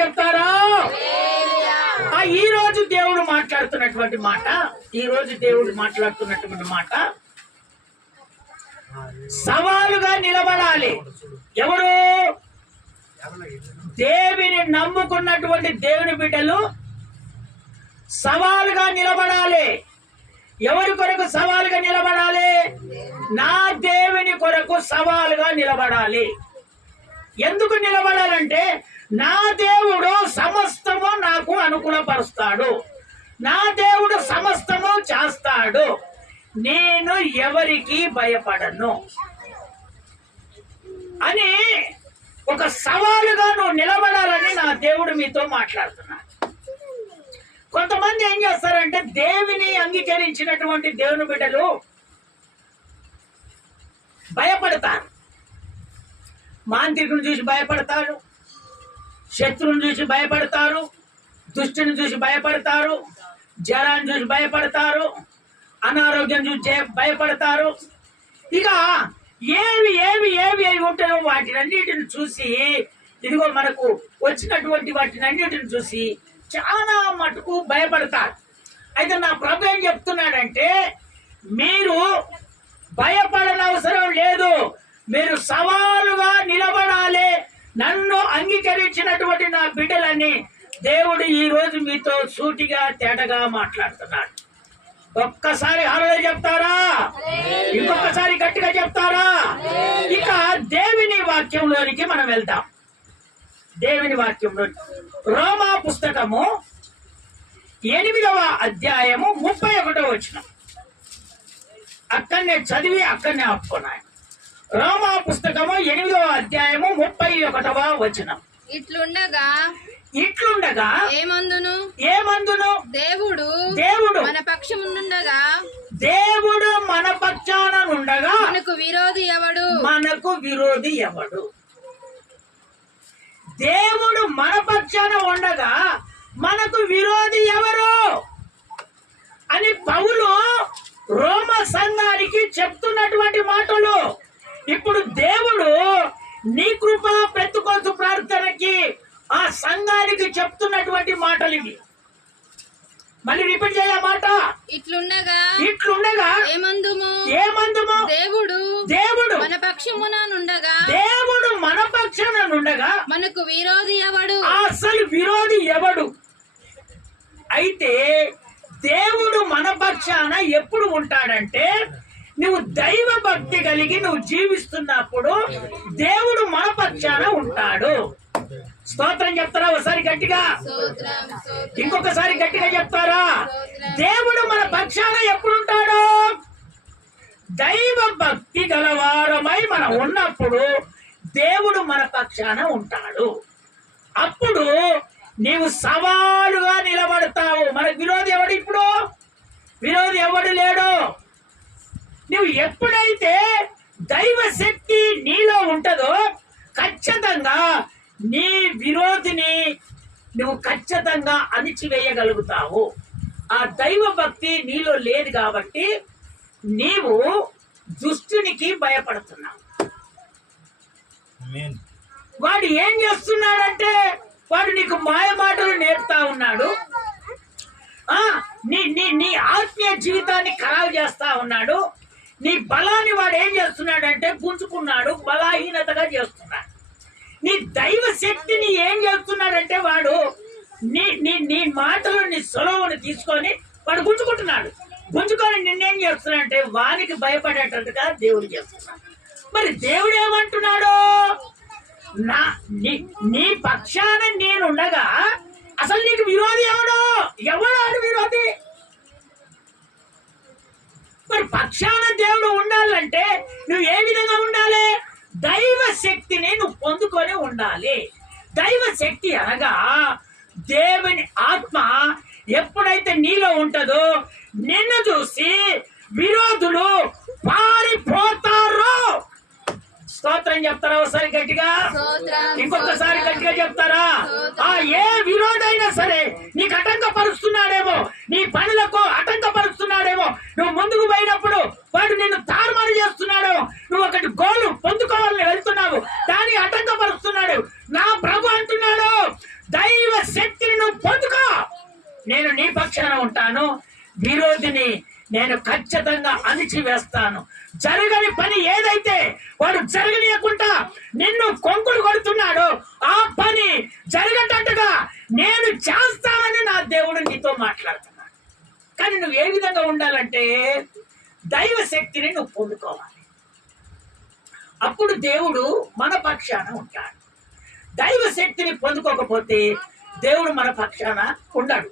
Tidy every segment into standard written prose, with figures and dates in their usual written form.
చెప్తారా? ఈ రోజు దేవుడు మాట్లాడుతున్నటువంటి మాట సవాలుగా నిలబడాలి. ఎవరు? దేవుని నమ్ముకున్నటువంటి దేవుని బిడ్డలు సవాలుగా నిలబడాలి. ఎవరి కొరకు సవాలుగా నిలబడాలి? నా దేవుని కొరకు సవాలుగా నిలబడాలి. ఎందుకు నిలబడాలంటే నా దేవుడు సమస్తము నాకు అనుకూలపరుస్తాడు, నా దేవుడు సమస్తము చేస్తాడు, నేను ఎవరికి భయపడను అని ఒక సవాలుగా నువ్వు నిలబడాలని నా దేవుడు మీతో మాట్లాడుతున్నాడు. కొంతమంది ఏం చేస్తారంటే దేవుని అంగీకరించినటువంటి దేవుని బిడ్డలు భయపడతారు. మాంత్రికుని చూసి భయపడతారు, శత్రువుని చూసి భయపడతారు, దుష్టుని చూసి భయపడతారు, జ్వరాన్ని చూసి భయపడతారు, అనారోగ్యం చూసి భయపడతారు. ఇక ఏవి ఏవి ఏవి ఏవి ఉంటాయో వాటినన్నిటిని చూసి, ఇదిగో మనకు వచ్చినటువంటి వాటినన్నిటిని చూసి చాలా మటుకు భయపడతారు. అయితే నా ప్రభు ఏం చెప్తున్నాడంటే మీరు భయపడనవసరం లేదు, మీరు సవాలుగా నిలబడాలి. నన్ను అంగీకరించినటువంటి నా బిడ్డలని దేవుడు ఈ రోజు మీతో సూటిగా తేటగా మాట్లాడుతున్నాడు. ఒక్కసారి హల్లెలూయా చెప్తారా? ఇంకొకసారి గట్టిగా చెప్తారా? ఇక దేవుని వాక్యంలోనికి మనం వెళ్తాం. దేవుని వాక్యంలో రోమా పుస్తకము 8వ అధ్యాయము 31వ వచనం. అక్కడనే చదివి అక్కడనే ఆపుకున్నాను. రోమా పుస్తకము 8వ అధ్యాయము 31వ వచనం. ఇట్లుండగా ఏమందును దేవుడు మన పక్షముండగా మనకు విరోధి ఎవడు? దేవుడు మన పక్షాన ఉండగా మనకు విరోధి ఎవరు అని పౌలు రోమ సంఘానికి చెప్తున్నటువంటి మాటలు. ఇప్పుడు దేవుడు నీ కృప పెట్టుకోసు ప్రార్థనకి ఆ సంఘానికి చెప్తున్నటువంటి మాటలు ఇవి. మళ్ళీ రిపీట్ చేయ మాట. ఇట్లుండగా ఏమందుము దేవుడు మన పక్షాన నుండగా మనకు విరోధి ఎవడు? అసలు విరోధి ఎవడు? అయితే దేవుడు మన పక్షాన ఎప్పుడు ఉంటాడంటే నువ్వు దైవ భక్తి కలిగి నువ్వు జీవిస్తున్నప్పుడు దేవుడు మన పక్షాన ఉంటాడు. స్తోత్రం చెప్తారా? ఒకసారి గట్టిగా, ఇంకొకసారి గట్టిగా చెప్తారా? దేవుడు మన పక్షాన ఎప్పుడు ఉంటాడు? దైవ భక్తి గలవారమై మనం ఉన్నప్పుడు దేవుడు మన పక్షాన ఉంటాడు. అప్పుడు నీవు సవాలుగా నిలబడతావు. మన విరోధి ఎవడు? ఇప్పుడు విరోధి ఎవడు లేడు. నువ్వు ఎప్పుడైతే దైవ శక్తి నీలో ఉంటుందో ఖచ్చితంగా నీ విరోధిని నువ్వు ఖచ్చితంగా అణిచివేయగలుగుతావు. ఆ దైవ భక్తి నీలో లేదు కాబట్టి నీవు దుష్టునికి భయపడుతున్నావు. వాడు ఏం చేస్తున్నాడంటే వాడు నీకు మాయ మాటలు నేర్పుతా ఉన్నాడు. నీ ఆత్మీయ జీవితాన్ని ఖరాబు చేస్తా ఉన్నాడు. నీ బలాన్ని వాడు ఏం చేస్తున్నాడంటే పుంజుకున్నాడు, బలహీనతగా చేస్తున్నాడు. నీ దైవ శక్తిని ఏం చేస్తున్నాడంటే వాడు నీ మాటలు నీ సులభను తీసుకొని వాడు గుంజుకుంటున్నాడు. గుంజుకొని నిన్నేం చేస్తున్నాడంటే వానికి భయపడేటట్టుగా దేవుడు చేస్తున్నాడు. మరి దేవుడు ఏమంటున్నాడు? నీ పక్షాన నేనుండగా అసలు నీకు విరోధి ఎవడు విరోధి? మరి పక్షాన దేవుడు ఉండాలంటే నువ్వు ఏ విధంగా ఉండాలి? దైవ శక్తిని నువ్వు పొందుకొని ఉండాలి. దైవ శక్తి అనగా దేవుని ఆత్మ ఎప్పుడైతే నీలో ఉంటుందో నిన్ను చూసి విరోధులు పారిపోతారు. స్తోత్రం చెప్తారా? ఒకసారి గట్టిగా, ఇంకొకసారి గట్టిగా చెప్తారా? ఏ విరోధైనా సరే నీకు ఆటంకపరుస్తున్నాడేమో, నీ పనులకు ఆటంకపరుస్తున్నాడేమో, నువ్వు ముందుకు పోయినప్పుడు వాడు నిన్ను తారుమారు చేస్తున్నాడేమో, నువ్వు ఒకటి గోలు పొందుకోవాలని వెళ్తున్నావు, దాన్ని ఆటంకపరుస్తున్నాడు. నా ప్రభు అంటున్నాడు దైవ శక్తిని నువ్వు పొందుకో. నేను నీ పక్షాన ఉంటాను, విరోధిని నేను ఖచ్చితంగా అణిచివేస్తాను. జరగని పని ఏదైతే వాడు జరగనీయకుండా నిన్ను కొంకుడు కొడుతున్నాడో ఆ పని జరగటట్టుగా నేను చేస్తానని నా దేవుడు నీతో మాట్లాడుతున్నాడు. కానీ నువ్వు ఏ విధంగా ఉండాలంటే దైవ శక్తిని నువ్వు పొందుకోవాలి. అప్పుడు దేవుడు మన పక్షాన ఉంటాడు. దైవ శక్తిని పొందుకోకపోతే దేవుడు మన పక్షాన ఉండడు.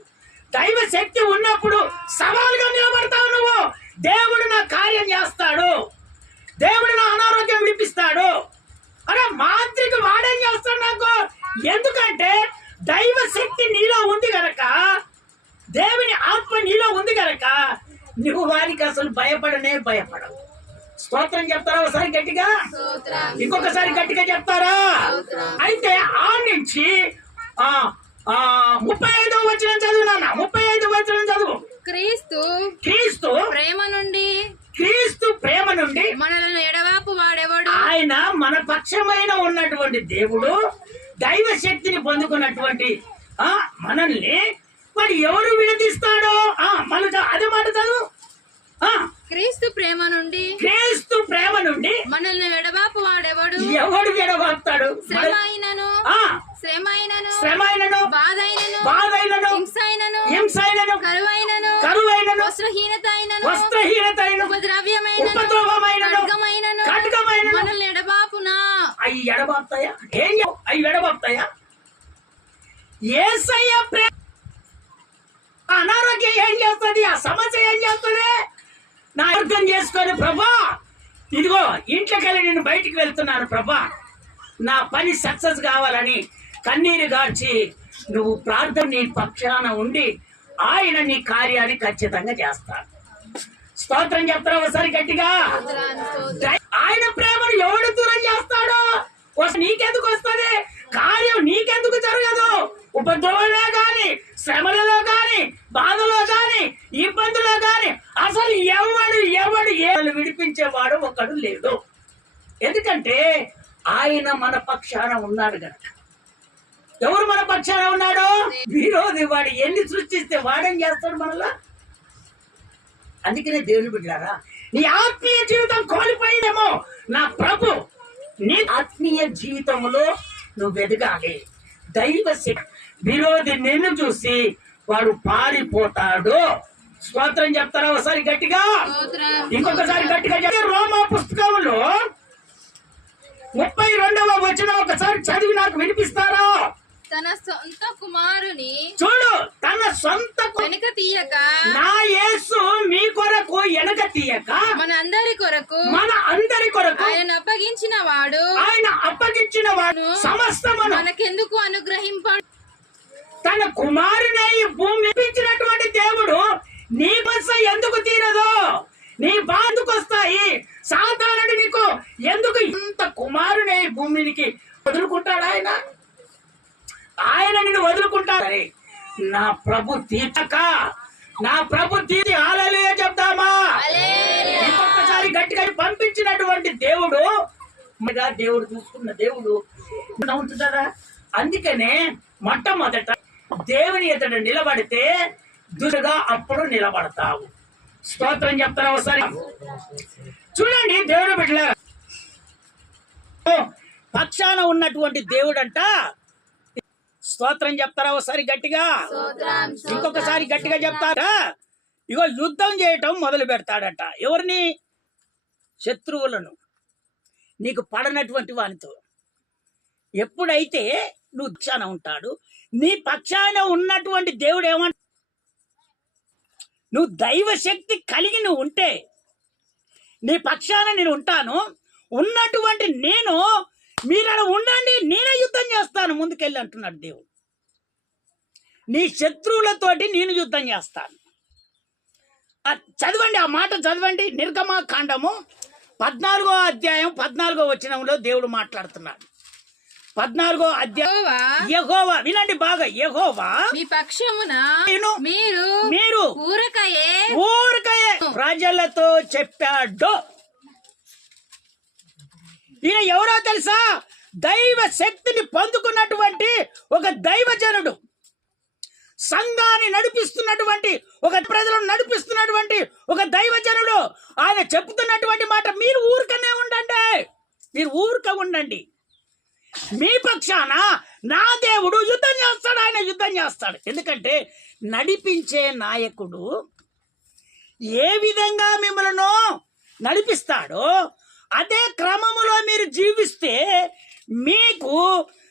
దైవ శక్తి ఉన్నప్పుడు సవాలుగా నిలబడతావు నువ్వు. దేవుడు నా కార్యం చేస్తాడు, దేవుడు నా అనారోగ్యం విడిపిస్తాడు. అరే మాంత్రిక వాడేం చేస్తాడు నాకు? ఎందుకంటే దైవ శక్తి నీలో ఉంది గనక, దేవుని ఆత్మ నీలో ఉంది గనక నువ్వు వారికి అసలు భయపడవు. స్తోత్రం చెప్తారా ఒకసారి గట్టిగా? ఇంకొకసారి గట్టిగా చెప్తారా? అయితే ఆ నుంచి 35వ వచనం చదువు నాన్న. 35వ వచనం చదువు. క్రీస్తు ప్రేమ నుండి మనలను ఎడవాపు వాడెవడు? ఆయన మన పక్షమైన ఉన్నటువంటి దేవుడు దైవ శక్తిని పొందుకున్నటువంటి మనల్ని మరి ఎవరు విడదీస్తాడో మనకు అదే మాట చదువు. క్రీస్తు ప్రేమ నుండి మనల్ని ఎడబాపు వాడెవడు? ఎవడు ఎడబాపుతాడు? శ్రమైనను బాధైనను హింసైనను కరువైనను వస్త్రహీనతైనను ఉపద్రవమైనను ఖడ్గమైనను మనల్ని ఎడబాపునా? అవి ఎడబాపుతాయా? అవి ఎడబాపుతాయా? యేసయ్య ప్రేమ అనారోగ్యం ఏం చేస్తుంది? ఆ సమస్య ఏం చేస్తుంది? నా అర్థం చేసుకొని ప్రభా, ఇదిగో ఇంట్లోకెళ్ళి నేను బయటికి వెళ్తున్నాను ప్రభా, నా పని సక్సెస్ కావాలని కన్నీరు గార్చి నువ్వు ప్రార్థన నీ పక్షాన ఉండి ఆయన నీ కార్యాన్ని ఖచ్చితంగా చేస్తాడు. స్తోత్రం చెప్తారా ఒకసారి గట్టిగా? ఆయన ప్రేమను ఎవడు దూరం చేస్తాడో నీకెందుకు వస్తుంది? కార్యం నీకెందుకు జరగదు? ఉపద్రవంలో గాని, శ్రమలలో గాని, బాధలో గాని, ఇబ్బందులో గాని అసలు ఎవడు విడిపించేవాడు ఒకడు లేడు. ఎందుకంటే ఆయన మన పక్షాన ఉన్నాడు గనక. ఎవరు మన పక్షాన ఉన్నాడు? విరోధి. వాడు ఎన్ని సృష్టిస్తే వాడేం చేస్తాడు మనలా? అందుకనే దేవుని బిడ్డలారా, నీ ఆత్మీయ జీవితం కోల్పోయిందేమో, నా ప్రభు నీ ఆత్మీయ జీవితంలో నువ్వు ఎదగాలి. దైవ శక్తి. విరోధి నిన్ను చూసి వాడు పారిపోతాడు. స్తోత్రం చెప్తారా ఒకసారి గట్టిగా? ఇంకొకసారి గట్టిగా చెప్తే రోమా పుస్తకంలో 32వ వచనం ఒకసారి చదివి నాకు వినిపిస్తారా? తన సొంత కుమారుని చూడు, తన సొంత వెనక తీయక నా యేసు మీ కొరకు వెనక తీయక మన అందరి కొరకు ఆయన అప్పగించిన వాడు సమస్తమును మనకెందుకు అనుగ్రహింపడు? తన కుమారుని ఈ భూమి ఇచ్చినటువంటి దేవుడు నీ బస్సు ఎందుకు తీరదు? నీ బాధకు వస్తాయి. సాధారణ నీకు ఎందుకు ఇంత కుమారుని భూమికి వదులుకుంటాడు? ఆయన నిన్ను వదులుకుంటాడు. నా ప్రభు తీర్చక, నా ప్రభు తీర్చి హల్లెలూయా చెప్తామా? ఇంకొకసారి గట్టిగా పంపించినటువంటి దేవుడు దేవుడు చూసుకున్న దేవుడు ఉంటుందా? అందుకనే మొట్టమొదట దేవుని ఎదుట నిలబడితే దురుగా అప్పుడు నిలబడతావు. స్తోత్రం చెప్తారా ఒకసారి? చూడండి దేవుడు బిడ్డలారా, పక్షాన ఉన్నటువంటి దేవుడంట. స్తోత్రం చెప్తారా ఒకసారి గట్టిగా? ఇంకొకసారి గట్టిగా చెప్తారా? ఇగో యుద్ధం చేయటం మొదలు పెడతాడట. ఎవరిని? శత్రువులను, నీకు పడనటువంటి వానితో. ఎప్పుడైతే నువ్వు పక్షాన ఉంటాడు, నీ పక్షాన ఉన్నటువంటి దేవుడు ఏమంట? నువ్వు దైవ శక్తి కలిగి నువ్వు ఉంటే నీ పక్షాన నేను ఉంటాను, ఉన్నటువంటి నేను మీరు అలా ఉండండి, నేనే యుద్ధం చేస్తాను ముందుకెళ్ళి అంటున్నాడు దేవుడు. నీ శత్రువులతోటి నేను యుద్ధం చేస్తాను. చదవండి, ఆ మాట చదవండి. నిర్గమకాండము 14వ అధ్యాయం 14వ వచనంలో దేవుడు మాట్లాడుతున్నాడు. 14వ అధ్యాయం. యెహోవా, వినండి బాగా, యెహోవా మీ పక్షమున మీరు ఊరకయే ప్రజలతో చెప్పాడు. ఈయన ఎవరో తెలుసా? దైవ శక్తిని పొందుకున్నటువంటి ఒక దైవజనుడు, సంఘాన్ని నడిపిస్తున్నటువంటి ఒక ప్రజలను నడిపిస్తున్నటువంటి ఒక దైవజనుడు ఆయన చెప్తున్నటువంటి మాట, మీరు ఊరికనే ఉండండి, మీరు ఊరిక ఉండండి, మీ పక్షాన నా దేవుడు యుద్ధం చేస్తాడు, ఆయన యుద్ధం చేస్తాడు. ఎందుకంటే నడిపించే నాయకుడు ఏ విధంగా మిమ్మల్ని నడిపిస్తాడో అదే క్రమములో మీరు జీవిస్తే మీకు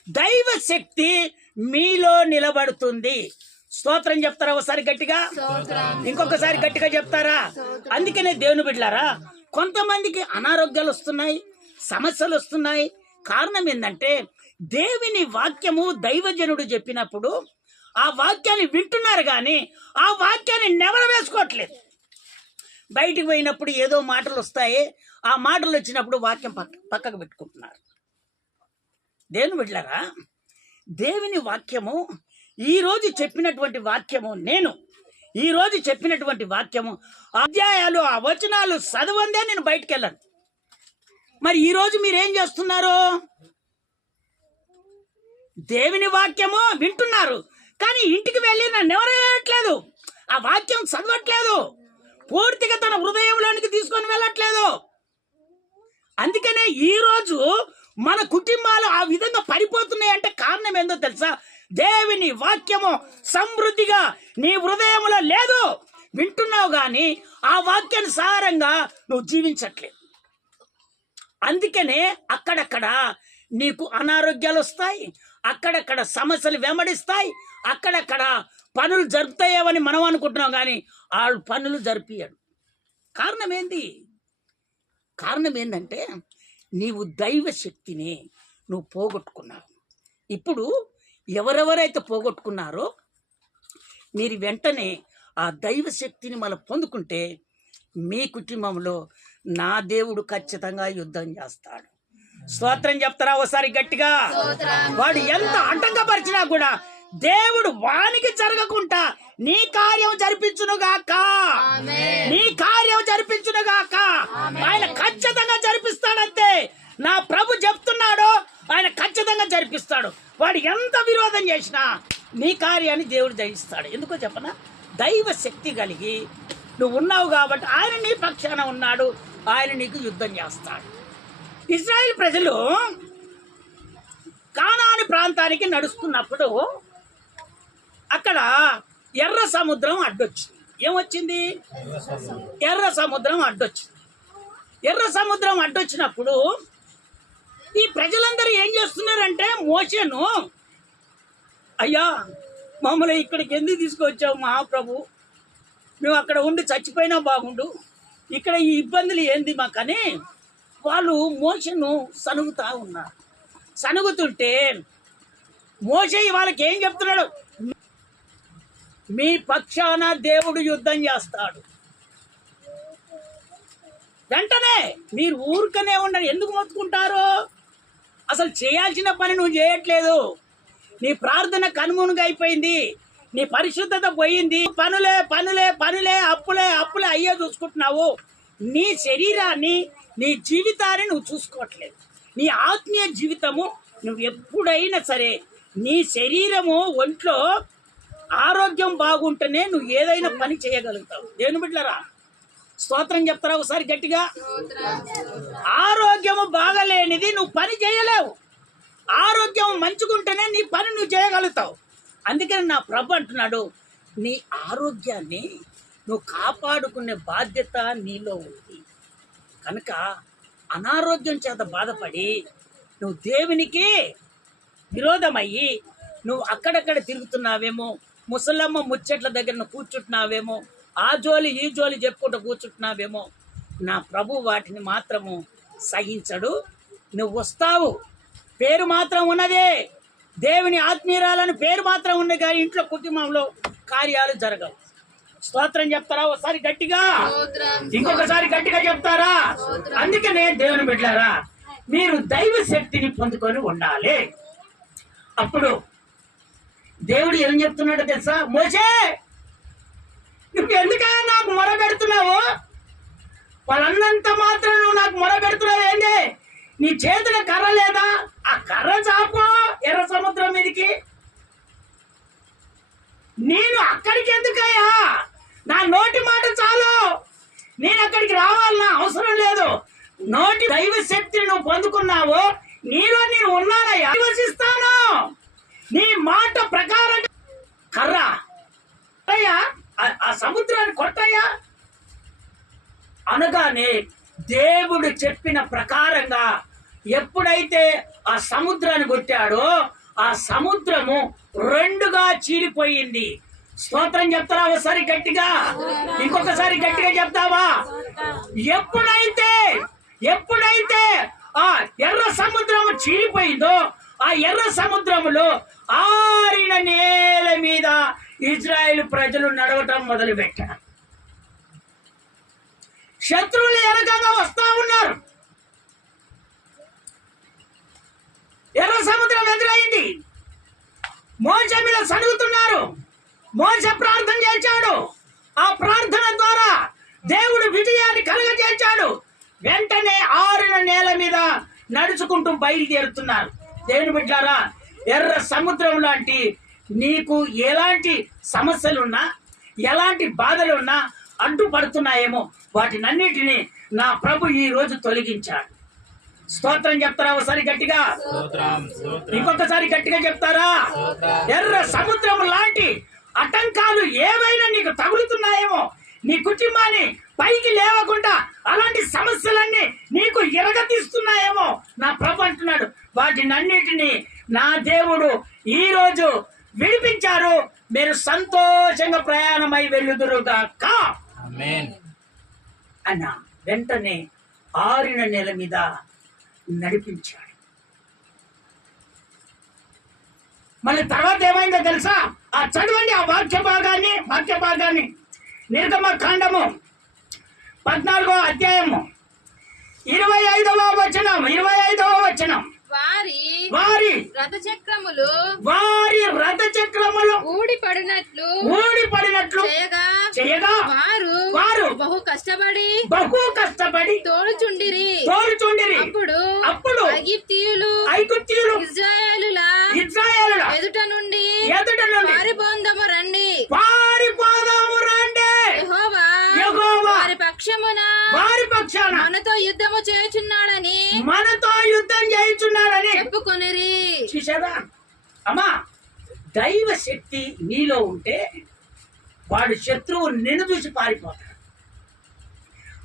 దైవ శక్తి మీలో నిలబడుతుంది. స్తోత్రం చెప్తారా ఒకసారి గట్టిగా? ఇంకొకసారి గట్టిగా చెప్తారా? అందుకనే దేవుని బిడ్డలారా, కొంతమందికి అనారోగ్యాలు వస్తున్నాయి, సమస్యలు వస్తున్నాయి. కారణం ఏంటంటే దేవుని వాక్యము దైవజనుడు చెప్పినప్పుడు ఆ వాక్యాన్ని వింటున్నారు కానీ ఆ వాక్యాన్ని నెవరవేసుకోవట్లేదు. బయటికి పోయినప్పుడు ఏదో మాటలు వస్తాయి, ఆ మాటలు వచ్చినప్పుడు వాక్యం పక్కకు పెట్టుకుంటున్నారు. దేవుని బిడ్డలారా, దేవుని వాక్యము ఈరోజు చెప్పినటువంటి వాక్యము, నేను ఈరోజు చెప్పినటువంటి వాక్యము అధ్యాయాలు ఆ వచనాలు చదవందే నేను బయటికి వెళ్ళను. మరి ఈరోజు మీరేం చేస్తున్నారు? దేవుని వాక్యము వింటున్నారు కానీ ఇంటికి వెళ్ళి నన్ను ఎవరేయట్లేదు, ఆ వాక్యం చదవట్లేదు, పూర్తిగా తన హృదయంలోనికి తీసుకొని వెళ్ళట్లేదు. అందుకనే ఈరోజు మన కుటుంబాలు ఆ విధంగా పడిపోతున్నాయి అంటే కారణం ఏందో తెలుసా? దేవుని వాక్యము సమృద్ధిగా నీ హృదయంలో లేదు, వింటున్నావు కానీ ఆ వాక్యానుసారంగా నువ్వు జీవించట్లేదు. అందుకనే అక్కడక్కడ నీకు అనారోగ్యాలు వస్తాయి, అక్కడక్కడ సమస్యలు వెంబడిస్తాయి, అక్కడక్కడ పనులు జరుపుతాయేవని మనం అనుకుంటున్నాం కానీ వాళ్ళు పనులు జరిపియాడు. కారణం ఏంది? కారణం ఏంటంటే నీవు దైవ శక్తిని నువ్వు పోగొట్టుకున్నావు. ఇప్పుడు ఎవరెవరైతే పోగొట్టుకున్నారో మీరు వెంటనే ఆ దైవ శక్తిని మళ్ళీ పొందుకుంటే మీ కుటుంబంలో నా దేవుడు ఖచ్చితంగా యుద్ధం చేస్తాడు. స్తోత్రం చెప్తారా ఒకసారి గట్టిగా? వాడు ఎంత ఆటంకపరిచినా కూడా దేవుడు వానికి జరగకుండా నీ కార్యం జరిపించునుగాక, నీ కార్యం జరిపించునుగాక. ఆయన ఖచ్చితంగా జరిపిస్తాడంతే. నా ప్రభు చెప్తున్నాడు, ఆయన ఖచ్చితంగా జరిపిస్తాడు. వాడు ఎంత విరోధం చేసినా నీ కార్యాన్ని దేవుడు జయిస్తాడు. ఎందుకో చెప్పనా? దైవ శక్తి కలిగి నువ్వు ఉన్నావు కాబట్టి ఆయన నీ పక్షాన ఉన్నాడు, ఆయన నీకు యుద్ధం చేస్తాడు. ఇశ్రాయేల్ ప్రజలు కానాను ప్రాంతానికి నడుస్తున్నప్పుడు అక్కడ ఎర్ర సముద్రం అడ్డొచ్చింది. ఏమొచ్చింది? ఎర్ర సముద్రం అడ్డొచ్చింది. ఎర్ర సముద్రం అడ్డొచ్చినప్పుడు ఈ ప్రజలందరూ ఏం చేస్తున్నారంటే, మోషేను, అయ్యా మమ్మల్ని ఇక్కడికి ఎందుకు తీసుకొచ్చావు మహాప్రభు, మేము అక్కడ ఉండి చచ్చిపోయినా బాగుండు, ఇక్కడ ఈ ఇబ్బందులు ఏంది మాకని వాళ్ళు మోషేను సనుగుతా ఉన్నారు. సనుగుతుంటే మోషే వాళ్ళకి ఏం చెప్తున్నాడు? మీ పక్షాన దేవుడు యుద్ధం చేస్తాడు. వెంటనే మీరు ఊరికనే ఉండరు. ఎందుకు మొత్తుకుంటారు? అసలు చేయాల్సిన పని నువ్వు చేయట్లేదు. నీ ప్రార్థన కనుమరుగు అయిపోయింది, నీ పరిశుద్ధత పోయింది. పనులే పనులే పనులే, అప్పులే అప్పులే అయ్యే చూసుకుంటున్నావు. నీ శరీరాన్ని, నీ జీవితాన్ని నువ్వు చూసుకోవట్లేదు. నీ ఆత్మీయ జీవితము నువ్వు ఎప్పుడైనా సరే నీ శరీరము ఒంట్లో ఆరోగ్యం బాగుంటేనే నువ్వు ఏదైనా పని చేయగలుగుతావు. దేవుని బిడ్డలారా, స్తోత్రం చెప్తారా ఒకసారి గట్టిగా? ఆరోగ్యము బాగలేనిది నువ్వు పని చేయలేవు. ఆరోగ్యం మంచుకుంటేనే నీ పని నువ్వు చేయగలుగుతావు. అందుకని నా ప్రభు అంటున్నాడు, నీ ఆరోగ్యాన్ని నువ్వు కాపాడుకునే బాధ్యత నీలో ఉంది. కనుక అనారోగ్యం చేత బాధపడి నువ్వు దేవునికి విరోధమయ్యి నువ్వు అక్కడక్కడ తిరుగుతున్నావేమో, ముసలమ్మ ముచ్చట్ల దగ్గర నువ్వు కూర్చుంటున్నావేమో, ఆ జోలి ఈ జోలి చెప్పుకుంటూ కూర్చుంటున్నావేమో. నా ప్రభు వాటిని మాత్రము సహించడు. నువ్వు వస్తావు, పేరు మాత్రం ఉన్నదే, దేవుని ఆత్మీయురాలని పేరు మాత్రం ఉన్నది కానీ ఇంట్లో కుటుంబంలో కార్యాలు జరగవు. స్తోత్రం చెప్తారా ఒకసారి గట్టిగా? ఇంకొకసారి గట్టిగా చెప్తారా? అందుకనే దేవుని బిడ్డలారా, మీరు దైవ శక్తిని పొందుకొని ఉండాలి. అప్పుడు దేవుడు ఏం చెప్తున్నాడో తెలుసా? మోషే, నువ్వు ఎందుకైనా నాకు మొర పెడుతున్నావు? వాళ్ళన్నంత మాత్రం నువ్వు నాకు మొర పెడుతున్నావు ఏంది? నీ చేతుల కర్ర లేదా? ఆ కర్ర చాపు ఎర్ర సముద్రం మీదకి. నేను అక్కడికి ఎందుకయ్యా? నా నోటి మాట చాలు, నేను అక్కడికి రావాలన్నా అవసరం లేదు. నోటి దైవ శక్తిని నువ్వు పొందుకున్నావు, నీలో నేను ఉన్నానయ్యా, నివసిస్తాను. నీ మాట ప్రకారం కర్ర అయ్యా ఆ సముద్రాన్ని కొట్టయ్యా అనగానే దేవుడు చెప్పిన ప్రకారంగా ఎప్పుడైతే ఆ సముద్రాన్ని కొట్టాడో ఆ సముద్రము రెండుగా చీలిపోయింది. స్తోత్రం చెప్తారా ఒకసారి గట్టిగా? ఇంకొకసారి గట్టిగా చెప్తావా? ఎప్పుడైతే ఆ ఎర్ర సముద్రము చీలిపోయిందో ఆ ఎర్ర సముద్రములో ఆరిన నేల మీద ఇజ్రాయేలు ప్రజలు నడవటం మొదలు పెట్టారు. శత్రువులు ఎరగగా వస్తా ఉన్నారు. ఎర్ర సముద్రం ఎదురైంది. మోషే మీద సడుగుతున్నారు. మోషే ప్రార్థన చేశాడు. ఆ ప్రార్థన ద్వారా దేవుడు విజయాన్ని కలుగజేశాడు. వెంటనే ఆరిన నేల మీద నడుచుకుంటూ బయలుదేరుతున్నారు. దేవుని బిడ్డారా, ఎర్ర సముద్రం లాంటి నీకు ఎలాంటి సమస్యలున్నా ఎలాంటి బాధలున్నా అడ్డుపడుతున్నాయేమో వాటినన్నిటినీ నా ప్రభు ఈ రోజు తొలగించాడు. స్తోత్రం చెప్తారా ఒకసారి గట్టిగా? ఇంకొకసారి గట్టిగా చెప్తారా? ఎర్ర సముద్రం లాంటి ఆటంకాలు ఏవైనా నీకు తగులుతున్నాయేమో, నీ కుటుంబాన్ని పైకి లేవకుండా అలాంటి సమస్యలన్నీ నీకు ఎరగతీస్తున్నాయేమో నా ప్రభు అంటున్నాడు. వాటినన్నిటినీ నా దేవుడు ఈ రోజు విడిపించారు. మీరు సంతోషంగా ప్రయాణమై వెళ్ళుదురుగాక అన్న వెంటనే ఆరిన నేల మీద నడిపించాడు. మళ్ళీ తర్వాత ఏమైందో తెలుసా? ఆ చదవండి ఆ వాక్య భాగాన్ని నిర్గమ కాండము 14వ అధ్యాయము 25వ వచనం. వారి రథ చక్రములు ఊడిపడినట్లు చేయగా వారు బహు కష్టపడి తోలుచుండిరి. అప్పుడు ఐగుప్తీయులు ఇశ్రాయేలుల ఎదుట నుండి పారిపోదాము రండి. యెహోవా వారి పక్షాన మనతో యుద్ధం చేయుచున్నాడని చెప్పుకొనిరి. చూసారా అమ్మా, దైవ శక్తి నీలో ఉంటే వాడు శత్రువు నిన్ను చూసి పారిపోతాడు.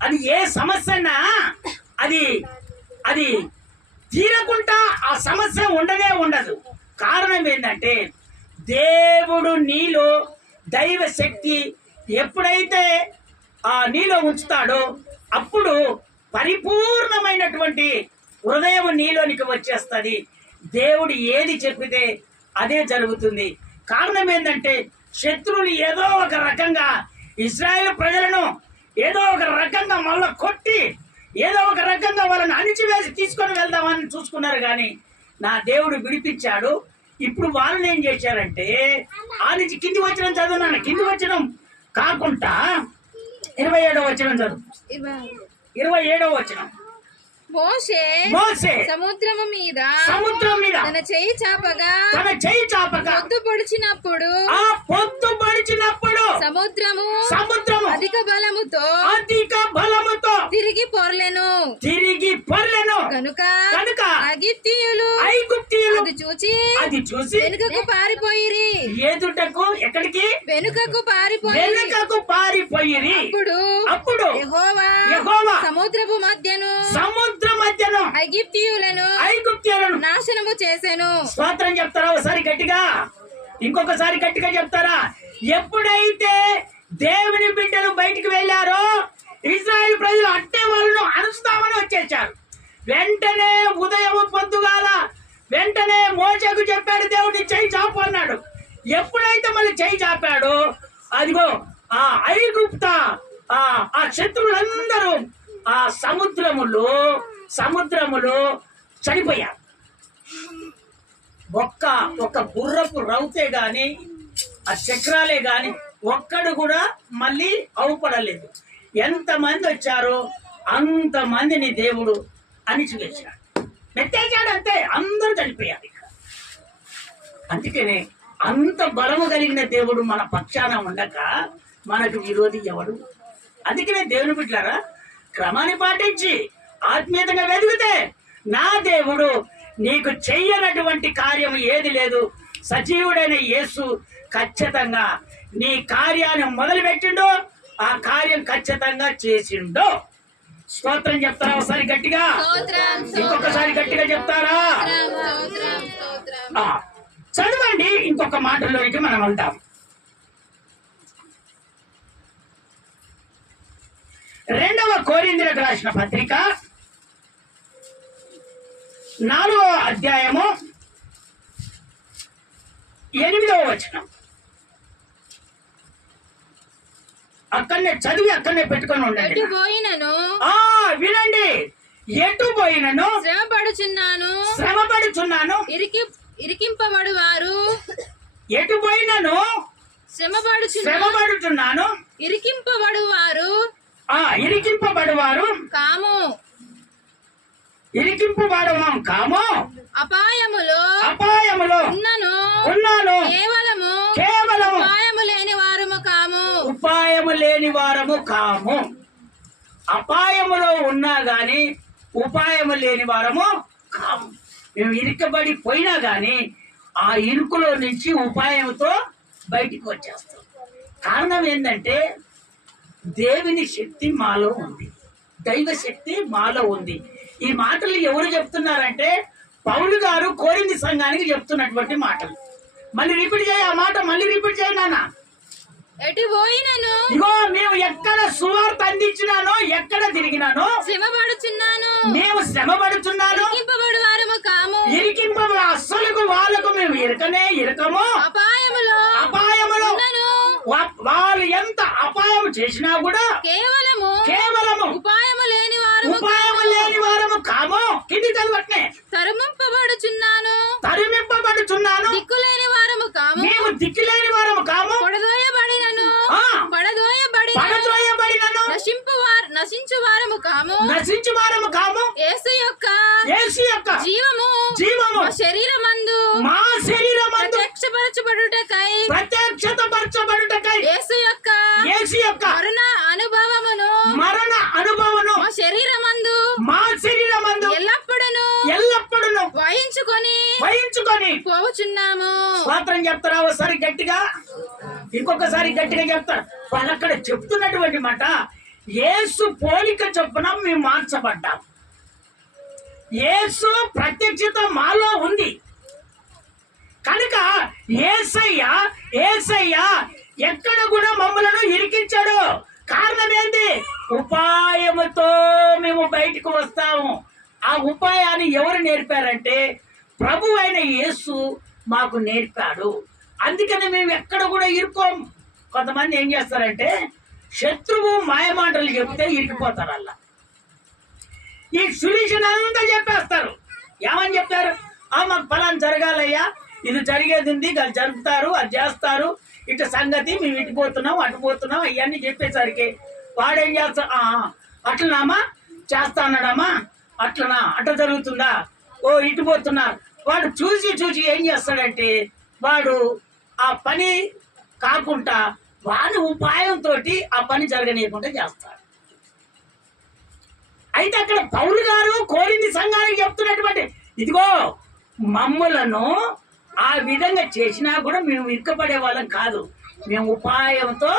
అది ఏ సమస్యనా అది తీరకుండా ఆ సమస్య ఉండదు. కారణం ఏంటంటే దేవుడు నీలో దైవ శక్తి ఎప్పుడైతే నీలో ఉంచుతాడో అప్పుడు పరిపూర్ణమైనటువంటి హృదయం నీలోనికి వచ్చేస్తుంది. దేవుడు ఏది చెప్పితే అదే జరుగుతుంది. కారణం ఏంటంటే శత్రువులు ఏదో ఒక రకంగా ఇశ్రాయేలు ప్రజలను ఏదో ఒక రకంగా మళ్ళీ కొట్టి ఏదో ఒక రకంగా వాళ్ళని అణిచివేసి తీసుకొని వెళ్దామని చూసుకున్నారు. కానీ నా దేవుడు విడిపించాడు. ఇప్పుడు వాళ్ళని ఏం చేశారంటే ఆ నుంచి కింది వచనం చదువున్నాను. కింది వచనం కాకుండా 27వ వచనం చదువు. 27వ వచనం. మోషే సముద్రము మీద తన చేయి చాపగా పొద్దు పొడిచినప్పుడు సముద్రము అధిక బలముతో తిరిగి పొర్లెను. కనుక ఐగుప్తీయులు అది చూచి వెనుకకు పారిపోయిరి. ఎక్కడికి? వెనుకకు పారిపోయిరి. అప్పుడు యెహోవా సముద్రపు మధ్యను ఐగుప్తీయులను నాశనము చేసెను. స్తోత్రం చెప్తారా ఒకసారి గట్టిగా? ఇంకొకసారి గట్టిగా చెప్తారా? ఎప్పుడైతే దేవుని బిడ్డలు బయటికి వెళ్ళారో ఇశ్రాయేలు ప్రజలు అట్టే వాళ్ళను అణుస్తామని వచ్చేసారు. వెంటనే ఉదయం పొద్దుగాల వెంటనే మోషేకు చెప్పాడు, దేవుడు చెయ్యి చాపు అన్నాడు. ఎప్పుడైతే మళ్ళీ చెయ్యి చాపాడో అదిగో ఆ ఐగుప్త ఆ శత్రువులందరూ ఆ సముద్రములో చనిపోయారు. ఒక్క గుర్రపు రౌతే గాని ఆ చక్రాలే గాని ఒక్కడు కూడా మళ్ళీ అవుపడలేదు. ఎంతమంది వచ్చారో అంతమందిని దేవుడు అణిచివేశాడు. నెత్తేసాడు అంతే, అందరూ చనిపోయారు. అందుకనే అంత బలము కలిగిన దేవుడు మన పక్షాన ఉండక మనకు విరోధి ఎవడు? అందుకనే దేవుని బిడ్డలారా, క్రమాన్ని పాటించి ఆత్మీయతగా వెదిగితే నా దేవుడు నీకు చెయ్యనటువంటి కార్యం ఏది లేదు. సజీవుడైన యేసు ఖచ్చితంగా నీ కార్యాన్ని మొదలుపెట్టిండో ఆ కార్యం ఖచ్చితంగా చేసిండో. స్తోత్రం చెప్తారా ఒకసారి గట్టిగా? ఇంకొకసారి గట్టిగా చెప్తారా? చదవండి, ఇంకొక మాటలోనికి మనం వెళ్తాం. 2వ కొరింథీయులకు రాసిన పత్రిక 4వ అధ్యాయము 8వ వచనం. అక్కడనే చదివి అక్కడనే పెట్టుకొని ఉండండి. వినండి. ఎటు పోయినను శ్రమపడుచున్నాను. ఇరికింపబడువారు ఎటు పోయినను శ్రమపడుచున్నాను. ఇరికింపబడువారు కాము. అపాయములో ఉన్నాను. కేవలము ఉపాయము లేని వారము కాము. అపాయములో ఉన్నా గాని ఉపాయము లేని వారము కాము. మేము ఇరుకబడి పోయినా గాని ఆ ఇరుకులో నుంచి ఉపాయంతో బయటికి వచ్చేస్తాం. కారణం ఏంటంటే దేవుని శక్తి మాలో ఉంది, దైవ శక్తి మాలో ఉంది. ఈ మాటలు ఎవరు చెప్తున్నారంటే పౌలు గారు కొరింథీ సంఘానికి చెప్తున్నటువంటి మాటలు. మళ్ళీ రిపీట్ చేయి, ఆ మాట మళ్ళీ రిపీట్ చేయి నాన్న. ఇగో మేము ఎక్కడ సువార్త అందించినానో, ఎక్కడ తిరిగినానో మేము శ్రమపడుచున్నాను. అస్సలు వాళ్ళకు మేము ఇరకము. అపాయములో వాళ్ళు ఎంత అపాయం చేసినా కూడా కేవలము ఉపాయము లేని వారము కాము. కింది చదవట్నే తరిమింపబడుచున్నాను. దిక్కులేని వారము కాము. మేము దిక్కులేని వారము కాము. పడద్రోయబడినను నశించు వారము కాము. యేసు యొక్క జీవము మా శరీరమందు ప్రత్యక్షపరచబడుటకై యేసు యొక్క మరణ అనుభవమును మా శరీరమందు ఎల్లప్పుడూ వహించుకొని పోవచున్నాము. స్తోత్రం చెప్తారా ఒకసారి గట్టిగా? ఇంకొకసారి గట్టిగా చెప్తారు. వాళ్ళు అక్కడ చెప్తున్నటువంటి మాట, యేసు పోలిక చొప్పున మేము మార్చబడ్డాం. యేసు ప్రత్యక్షత మాలో ఉంది కనుక యేసయ్య ఎక్కడ కూడా మమ్మలను ఇరికించాడు. కారణం ఏంటి? ఉపాయముతో మేము బయటకు వస్తాము. ఆ ఉపాయాన్ని ఎవరు నేర్పారంటే ప్రభు అయిన యేసు మాకు నేర్పాడు. అందుకని మేము ఎక్కడ కూడా ఇరుకోం. కొంతమంది ఏం చేస్తారంటే శత్రువు మాయమాటలు చెప్తే ఇరికిపోతారు. అలా ఈ సొల్యూషన్ అంతా చెప్పేస్తారు. ఏమని చెప్తారు? మాకు ఫలాన్ని జరగాలయ్యా, ఇది జరిగేది ఉంది, అది జరుపుతారు, అది చేస్తారు, ఇటు సంగతి మేము ఇటు పోతున్నాం అటు పోతున్నాం అవన్నీ చెప్పేసరికి వాడేం చేస్తా, అట్లనామా చేస్తా అన్నాడమ్మా, అట్లనా అట్లా జరుగుతుందా, ఇటు పోతున్నారు. వాడు చూసి ఏం చేస్తాడంటే వాడు ఆ పని కాకుండా వాని ఉపాయంతో ఆ పని జరగనీయకుండా చేస్తాడు. అయితే అక్కడ పౌలు గారు కొరింథీ సంఘానికి చెప్తున్నటువంటి, ఇదిగో మమ్ములను ఆ విధంగా చేసినా కూడా మేము ఇరుకపడే వాళ్ళం కాదు, మేము ఉపాయంతో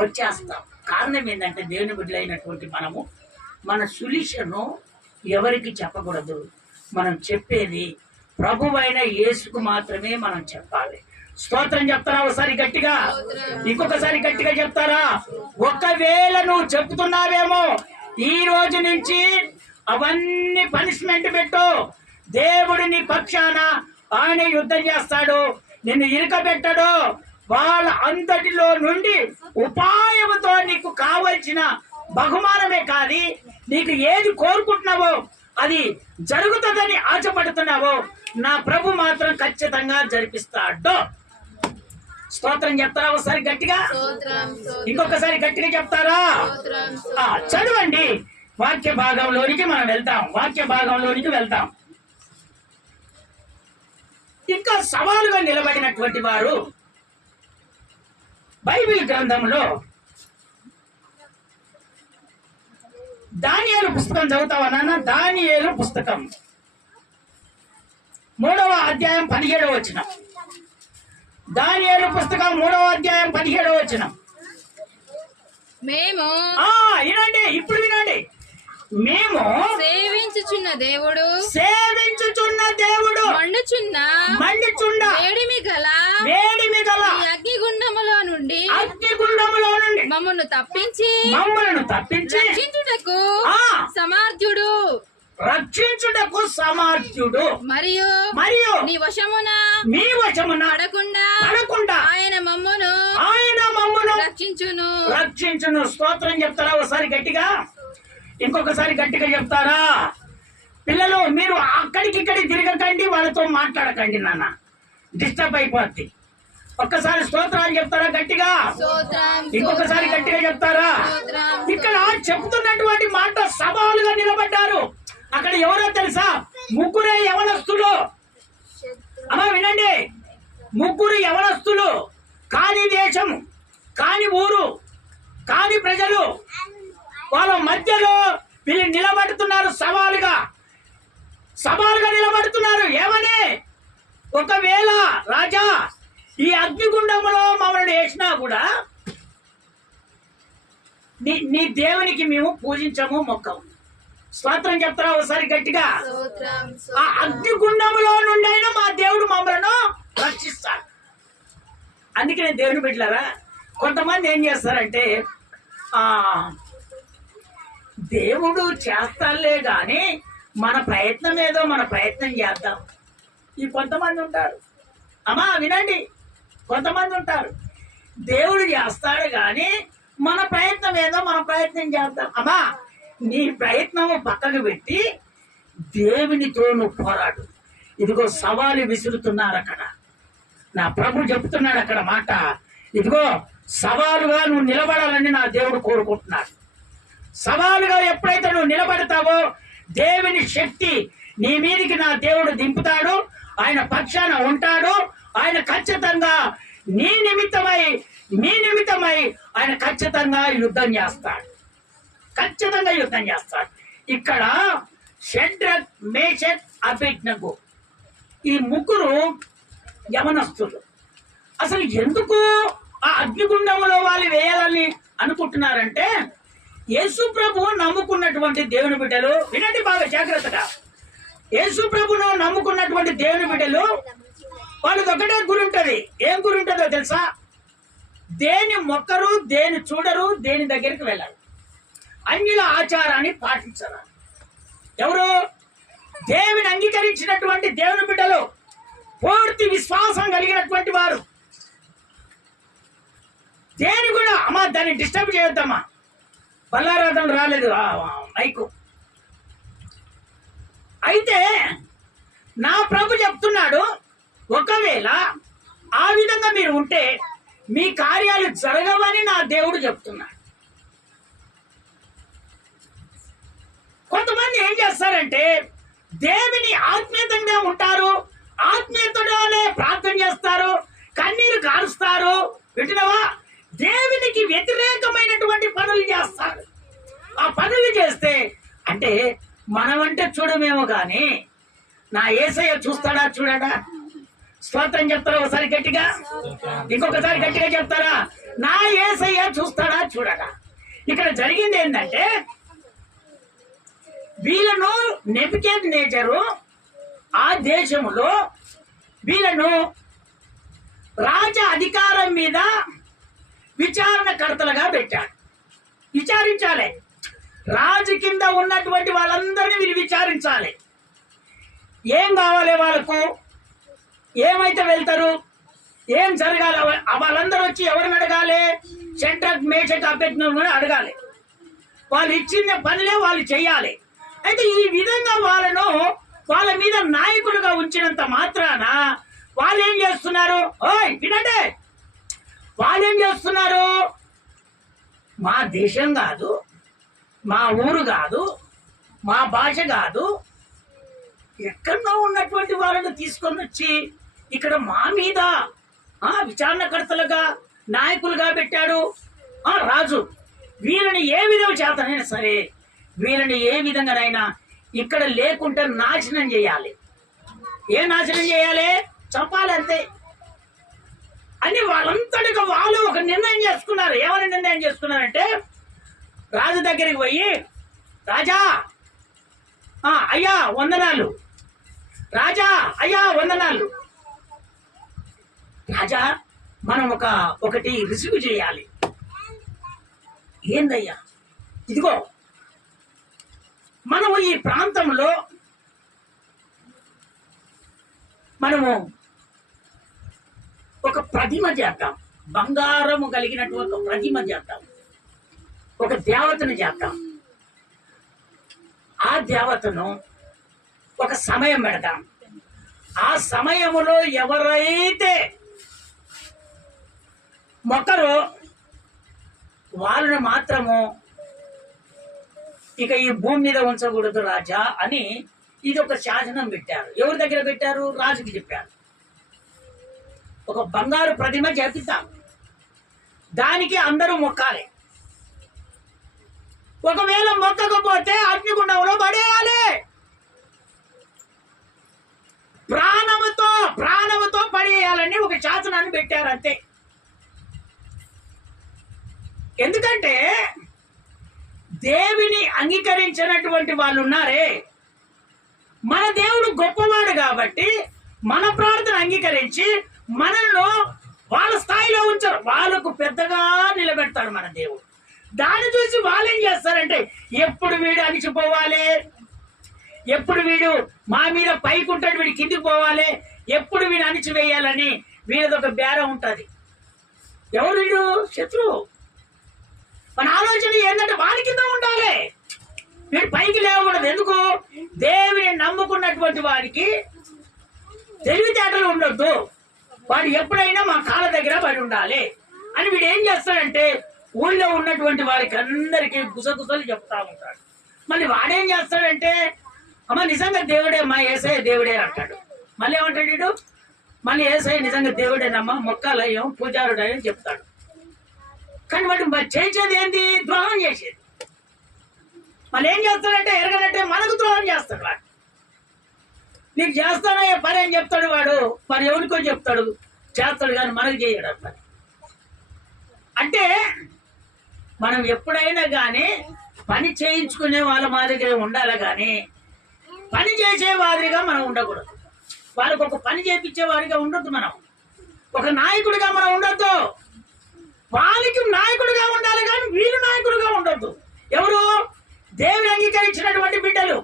వచ్చేస్తాం. కారణం ఏంటంటే దేవుని బిడ్డలైనటువంటి మనము మన సొల్యూషన్ ఎవరికి చెప్పకూడదు. మనం చెప్పేది ప్రభువైన యేసుకు మాత్రమే మనం చెప్పాలి. స్తోత్రం చెప్తారా ఒకసారి గట్టిగా? ఇంకొకసారి గట్టిగా చెప్తారా? ఒకవేళ నువ్వు చెప్తున్నావేమో ఈ రోజు నుంచి అవన్నీ పనిష్మెంట్ పెట్టు. దేవుడు నీ పక్షాన ఆయన యుద్ధం చేస్తాడు, నిన్ను ఇరుకబెట్టడు. వాళ్ళ అంతటిలో నుండి ఉపాయముతో నీకు కావలసిన బహుమానమే కాదు, నీకు ఏది కోరుకుంటున్నావో అది జరుగుతుందని ఆశపడుతున్నావో నా ప్రభు మాత్రం ఖచ్చితంగా జరిపిస్తాడు. స్తోత్రం చెప్తారా ఒకసారి గట్టిగా? ఇంకొకసారి గట్టిగా చెప్తారా? చదవండి. వాక్య భాగంలోనికి మనం వెళ్తాం. ఇంకా సవాలుగా నిలబడినటువంటి వారు బైబిల్ గ్రంథంలో దానియేలు పుస్తకం చదువుతావా నాన్న? దానియేలు పుస్తకం 3వ అధ్యాయం 17వ వచనం. దానియేలు పుస్తకం 3వ అధ్యాయం 17వ వచనం. మేము ఇప్పుడు వినండి. మేము సేవించుచున్న దేవుడు మండుచున్న వేడిమి గల ఈ అగ్నిగుండములో నుండి మమ్మల్ని తప్పించి రక్షించుటకు సమర్థుడు మరియు నీ వశమున పడకుండా ఆయన మమ్మను రక్షించును. స్తోత్రం చెప్తారా ఒకసారి గట్టిగా? ఇంకొకసారి గట్టిగా చెప్తారా? పిల్లలు మీరు అక్కడికిక్కడికి తిరగకండి, వాళ్ళతో మాట్లాడకండి నాన్న, డిస్టర్బ్ అయిపోద్ది. ఒక్కసారి స్తోత్రాలు చెప్తారా గట్టిగా? ఇంకొకసారి గట్టిగా చెప్తారా? ఇక్కడ చెప్తున్నటువంటి మాట సవాలుగా నిలబడ్డారు. అక్కడ ఎవరో తెలుసా? ముగ్గురే యవనస్తులు. అమ్మా వినండి, ముగ్గురు యవనస్తులు. కాని దేశం, కాని ఊరు, కాని ప్రజలు, వాళ్ళ మధ్యలో వీళ్ళు నిలబడుతున్నారు. సవాలుగా నిలబడుతున్నారు. ఏమని? ఒకవేళ రాజా ఈ అగ్నిగుండంలో మమ్మల్ని వేసినా కూడా నీ దేవునికి మేము పూజించము, మొక్కము. స్తోత్రం చెప్తారా ఒకసారి గట్టిగా? ఆ అగ్నిగుండంలో నుండైనా మా దేవుడు మమ్మల్ని రక్షిస్తాడు. అందుకే నేను దేవుని బిడ్డలారా, కొంతమంది ఏం చేస్తారంటే దేవుడు చేస్తాలే గాని మన ప్రయత్నం ఏదో మన ప్రయత్నం చేద్దాం. ఈ కొంతమంది ఉంటారు. అమ్మా వినండి, కొంతమంది ఉంటారు. దేవుడు చేస్తాడు గాని మన ప్రయత్నం ఏదో మన ప్రయత్నం చేద్దాం. అమ్మా నీ ప్రయత్నము పక్కకు పెట్టి దేవునితో నువ్వు పోరాడు. ఇదిగో సవాలు విసురుతున్నారు అక్కడ. నా ప్రభు చెప్తున్నాడు అక్కడ మాట. ఇదిగో సవాలుగా నువ్వు నిలబడాలని నా దేవుడు కోరుకుంటున్నాడు. సవాలుగా ఎప్పుడైతే నువ్వు నిలబడతావో దేవుని శక్తి నీ మీదికి నా దేవుడు దింపుతాడు. ఆయన పక్షాన ఉంటాడు. ఆయన ఖచ్చితంగా నీ నిమిత్తమై ఆయన ఖచ్చితంగా యుద్ధం చేస్తాడు. ఇక్కడ షడ్రక్, మేషక్, అబేద్నెగో ఈ ముగ్గురు యవనస్తులు. అసలు ఎందుకు ఆ అగ్నిగుండంలో వాళ్ళు వేయాలని అనుకుంటున్నారంటే, యేసు ప్రభు నమ్ముకున్నటువంటి దేవుని బిడ్డలు వినండి బాగా జాగ్రత్తగా. యేసు ప్రభును నమ్ముకున్నటువంటి దేవుని బిడ్డలు వాళ్ళది ఒకటే గురి ఉంటది. ఏం గురి ఉంటుందో తెలుసా? దేని మొక్కరు, దేని చూడరు, దేని దగ్గరికి వెళ్ళాలి, అన్యుల ఆచారాన్ని పాటించరు. ఎవరు? దేవుని అంగీకరించినటువంటి దేవుని బిడ్డలు, పూర్తి విశ్వాసం కలిగినటువంటి వారు. దేని కూడా అమ్మా దాన్ని డిస్టర్బ్ చేయొద్దమ్మా. బల్లారాధన రాలేదు మైకు. అయితే నా ప్రభు చెప్తున్నాడు, ఒకవేళ ఆ విధంగా మీరు ఉంటే మీ కార్యాలు జరగవని నా దేవుడు చెప్తున్నాడు. కొంతమంది ఏం చేస్తారంటే దేవుని ఆత్మీయతంగా ఉంటారు, ఆత్మీయతలోనే ప్రార్థన చేస్తారు, కన్నీరు కారుస్తారు. వింటున్నావా? దేవునికి వ్యతిరేకమైనటువంటి పనులు చేస్తారు. ఆ పనులు చేస్తే అంటే మనమంటే చూడమేమో కానీ నా యేసయ్య చూస్తాడా చూడడా? స్తోత్రం చెప్తారా ఒకసారి గట్టిగా? ఇంకొకసారి గట్టిగా చెప్తారా? నా యేసయ్య చూస్తాడా చూడడా? ఇక్కడ జరిగింది ఏంటంటే వీళ్ళను నెబుకద్నెజరు ఆ దేశములో వీళ్ళను రాజ అధికారం మీద విచారణకర్తలుగా పెట్టాడు. విచారించాలి. రాజు కింద ఉన్నటువంటి వాళ్ళందరినీ వీళ్ళు విచారించాలి. ఏం కావాలి వాళ్ళకు, ఏమైతే వెళ్తారు, ఏం జరగాలి, వాళ్ళందరూ వచ్చి ఎవరిని అడగాలి? షడ్రక్, మేషక్, అబేద్నెగోని అడగాలి. వాళ్ళు ఇచ్చిన పనులే వాళ్ళు చెయ్యాలి. అయితే ఈ విధంగా వాళ్ళ మీద నాయకులుగా ఉంచినంత మాత్రాన వాళ్ళు ఏం చేస్తున్నారు? వినండి, వాళ్ళు ఏం చేస్తున్నారు? మా దేశం కాదు, మా ఊరు కాదు, మా భాష కాదు, ఎక్కడో ఉన్నటువంటి వాళ్ళని తీసుకొని వచ్చి ఇక్కడ మా మీద విచారణకర్తలుగా నాయకులుగా పెట్టాడు రాజు. వీళ్ళని ఏ విధం చేతనైనా సరే, వీళ్ళని ఏ విధంగానైనా ఇక్కడ లేకుంటే నాశనం చేయాలి. ఏ నాశనం చేయాలి? చంపాలి అంతే అని వాళ్ళంతటిగా వాళ్ళు ఒక నిర్ణయం చేసుకున్నారు. ఏమని నిర్ణయం చేసుకున్నారంటే, రాజు దగ్గరికి పోయి, రాజా అయ్యా వందనాలు, రాజా అయ్యా వందనాలు, రాజా మనం ఒకటి రిసీవ్ చేయాలి. ఏందయ్యా? ఇదిగో మనము ఈ ప్రాంతంలో మనము ఒక ప్రతిమ చేద్దాం, బంగారము కలిగినటువంటి ఒక ప్రతిమ చేద్దాం, ఒక దేవతను చేద్దాం. ఆ దేవతను ఒక సమయం పెడతాం. ఆ సమయములో ఎవరైతే మొక్కరో వాళ్ళని మాత్రము ఇక ఈ భూమి మీద ఉంచకూడదు రాజా అని ఇది ఒక శాసనం పెట్టారు. ఎవరి దగ్గర పెట్టారు? రాజుకి చెప్పారు. ఒక బంగారు ప్రతిమ చేపిస్తాం, దానికి అందరూ మొక్కాలి. ఒకవేళ మొక్కకపోతే అగ్నిగుండంలో పడేయాలి. ప్రాణముతో పడేయాలని ఒక శాసనాన్ని పెట్టారు అంతే. ఎందుకంటే దేవుని అంగీకరించినటువంటి వాళ్ళు ఉన్నారే, మన దేవుడు గొప్పవాడు కాబట్టి మన ప్రార్థన అంగీకరించి మనల్ని వాళ్ళ స్థాయిలో ఉంచారు. వాళ్ళకు పెద్దగా నిలబెడతాడు మన దేవుడు. దాన్ని చూసి వాళ్ళు ఏం చేస్తారంటే, ఎప్పుడు వీడు అణిచిపోవాలి, ఎప్పుడు వీడు మా మీద పైకి ఉంటాడు, వీడు కిందికి పోవాలి, ఎప్పుడు వీడు అణిచివేయాలని వీళ్ళదొక బేరం ఉంటుంది. ఎవరు వీడు? శత్రువు. మన ఆలోచన ఏంటంటే వాడి కింద ఉండాలి, వీడు పైకి లేవకూడదు. ఎందుకు? దేవుని నమ్ముకున్నటువంటి వాడికి తెలివితేటలు ఉండొద్దు, వాడు ఎప్పుడైనా మా కాళ్ళ దగ్గర పడి ఉండాలి అని వీడు ఏం చేస్తాడంటే, ఊళ్ళో ఉన్నటువంటి వారికి అందరికీ గుసగుసలు చెప్తా ఉంటాడు. మళ్ళీ వాడేం చేస్తాడంటే, అమ్మ నిజంగా దేవుడే, మా యేసయ్య దేవుడే అంటాడు. మళ్ళీ ఏమంటాడు వీడు? మళ్ళీ యేసయ్య నిజంగా దేవుడేనమ్మా, మొక్కాలయ్యం, పూజారుడని చెప్తాడు. కానీ వాడు చేసేది ఏంది? ద్రోహం చేసేది. మళ్ళీ ఏం చేస్తాడంటే, ఎరగనంటే మనకు ద్రోహం చేస్తాడు. వాడు నీకు చేస్తానయ్యే పని అని చెప్తాడు, వాడు మరి ఎవరికో చెప్తాడు, చేస్తాడు, కానీ మనకు చేయడు పని. అంటే మనం ఎప్పుడైనా కానీ పని చేయించుకునే వాళ్ళ మాదిరిగా ఉండాలి, కానీ పని చేసే వారిగా మనం ఉండకూడదు. వాళ్ళకు ఒక పని చేయించే వారిగా ఉండొద్దు. మనం ఒక నాయకుడిగా మనం ఉండొద్దు. వాళ్ళకి నాయకుడిగా ఉండాలి, కానీ వీళ్ళు నాయకుడిగా ఉండొద్దు. ఎవరు? దేవుని అంగీకరించినటువంటి బిడ్డలు